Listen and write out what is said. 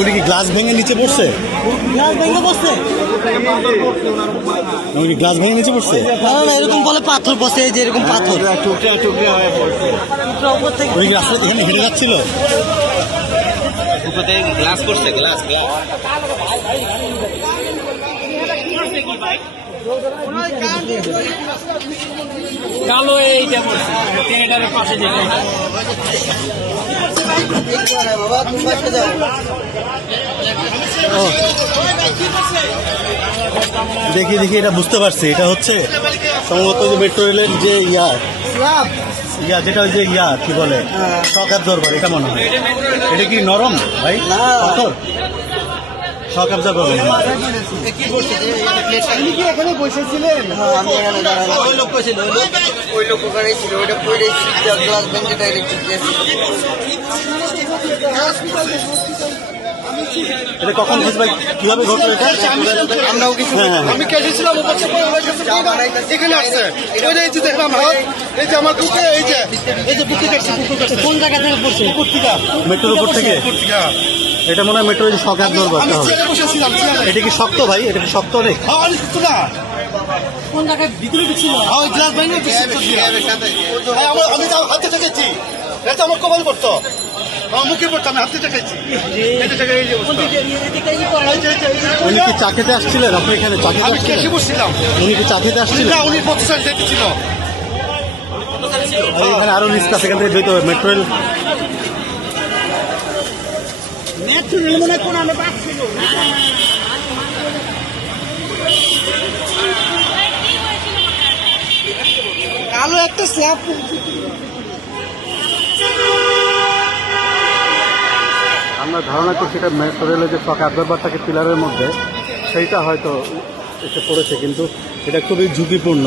উনি কি গ্লাস ভেঙে নিচে পড়ছে? গ্লাস ভেঙে বসছে উনি গ্লাস ভেঙে নিচে পড়ছে? না এরকম বলে পাথর বসে যে এরকম পাথর। টুকরা টুকরা হয়ে পড়ছে। উনি কি রাস্তা এখানে হেঁটে যাচ্ছিল? গ্লাস করছে গ্লাস গ্লাস। কালো এইটা পড়ছে পাশে যেটা। দেখি দেখি এটা বুঝতে পারছি। এটা হচ্ছে সম্ভবত যে মেট্রো রেলের যে ইয়া। ইয়া যেটা ওই যে ইয়া কি বলে? সকার দরবার এটা মনে হয়। এটা কি নরম ভাই? না। পাথর? হয়। এখানে বসেছিলেন হ্যাঁ আমি ওই লোক বসেছিল ওই লোক? ওখানে ছিল ওইটা পড়ে গ্লাস ভেঙে ডাইরেক্ট এটা কখন হয়েছে কীভাবে ঘটলো এটা? আমরাও কিছু হ্যাঁ, হ্যাঁ, হ্যাঁ। আমি কেসে ছিলাম ওপর থেকে আমার কাছে এখানে আসছে। ওই যে দেখলাম হাত এই যে আমার বুকে এই যে এই যে বুকে কাটছে বুকে কাটছে কোন জায়গা থেকে পড়ছে কুর্তিকা মেট্রোর উপর থেকে কুর্তিকা এটা মনে হয় মেট্রো যে শক অ্যাবজর্বার আমি হবে বসেছিলাম এটা কি শক্ত ভাই এটা কি শক্ত অনেক হ্যাঁ অনেক কিছু না কোন জায়গায় ভিতরে ঢুকছিল হ্যাঁ ওই গ্লাস হ্যাঁ আমার আমি যাও হাতে ঠেকেছি এটা আমার কপাল পড়তো আমার মুখে পড়তো আমি হাতে ঠেকেছি উনি কি আসছিলেন আপনি এখানে চা খেতে আমি কেসে আসছিলেন বসছিলাম উনি কি চা খেতে আসছিলেন না উনি প্রতিষ্ঠান দেখেছিল আর এখানে আরও রিস্ক আছে এখান থেকে যেতে হবে মেট্রো রেল মেট্রো রেল মনে কোন? আলো পাচ্ছিল কালো একটা স্ল্যাব আমরা ধারণা করছি এটা মেট্রো রেলের যে শক অ্যাবজর্বার থাকে পিলারের মধ্যে সেইটা হয়তো এসে পড়েছে কিন্তু এটা খুবই ঝুঁকিপূর্ণ।